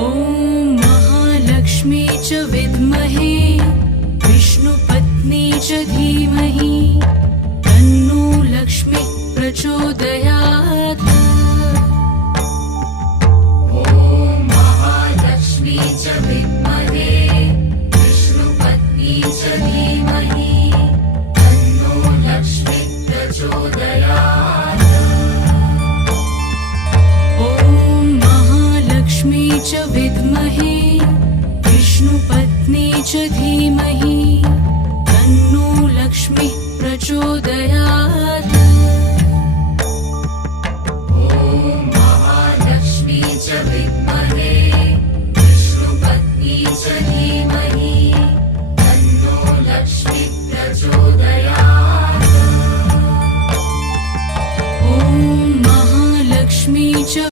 ॐ महालक्ष्मी च विद्महे विष्णुपत्नी च धीमहि तन्नो लक्ष्मी प्रचोदयात्। ॐ महालक्ष्मी च विद्महे विष्णुपत्नी च धीमहि तन्नो लक्ष्मी प्रचोदयात्। ॐ महालक्ष्मी च विद्महे विष्णुपत्नी च धीमहि तन्नो लक्ष्मी प्रचोदयात्।